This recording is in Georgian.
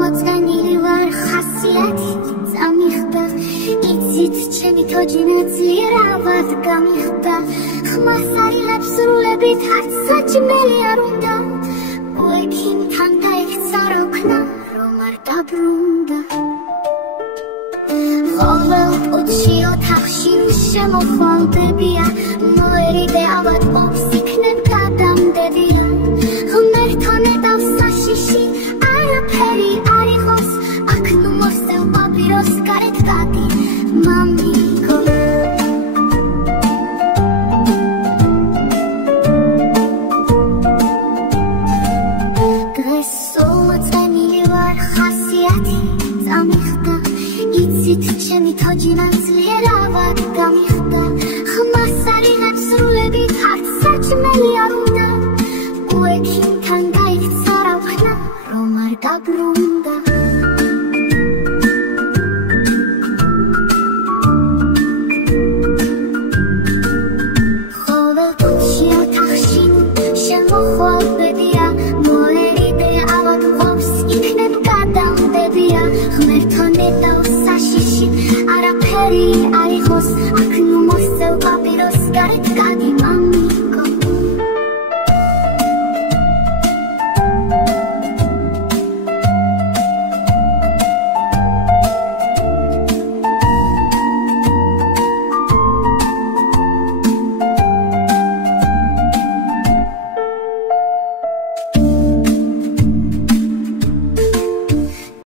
მოწყენილი ვარ ხასიათით წამიხდა იცით ჩემი თოჯინა ძლიერავად გამიხდა ხმას არილებს სრულებით არც საჭმელი არ უნდა უექიმთან დაიქცა როქნა რომ არ დაბრუნდა ყოველ ყუთში ოთახში შემოხვალდებია მოერიდე ავად ყოფს იქნებ გადამდედია ღმერთთან ედავს საშიში არაფერი არ იყოს აქ ნუ მოსწევ პაპიროს გარეთ გადი მამიკო დღეს მოწყენილი ვარ ხასიათი წამიხდა იცით ჩემი თოჯინა ძლიერავად გამიხდა ხმას არიღებს სრულებით არც საჭმელი არ უნდა უექიმთან გაიქცა როქნა რომ არ დაბრუნდა ყოველ ყუთში ოთახში შემოხვალდებია მოერიდე ავად ყოფს იქნებ გადამდებია ღმერთთან ედავს არაფერი არ იყოს აქ ნუ მოსწევ პაპიროს გარეთ გადი მამიკო